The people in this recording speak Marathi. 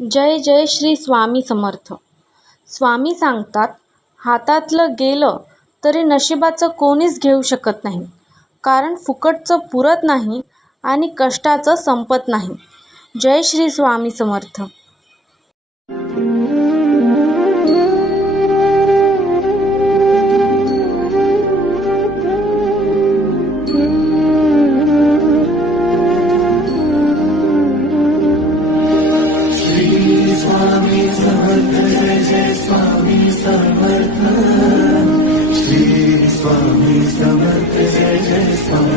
जय जय श्री स्वामी समर्थ. स्वामी सांगतात, हातातलं गेलं तरी नशिबाचं कोणीच घेऊ शकत नाही, कारण फुकटचं पुरत नाही आणि कष्टाचं संपत नाही. जय श्री स्वामी समर्थ. स्वामी समर्थ. जय जय स्वामी समर्थ. श्री स्वामी समर्थ. जय जय स्वामी.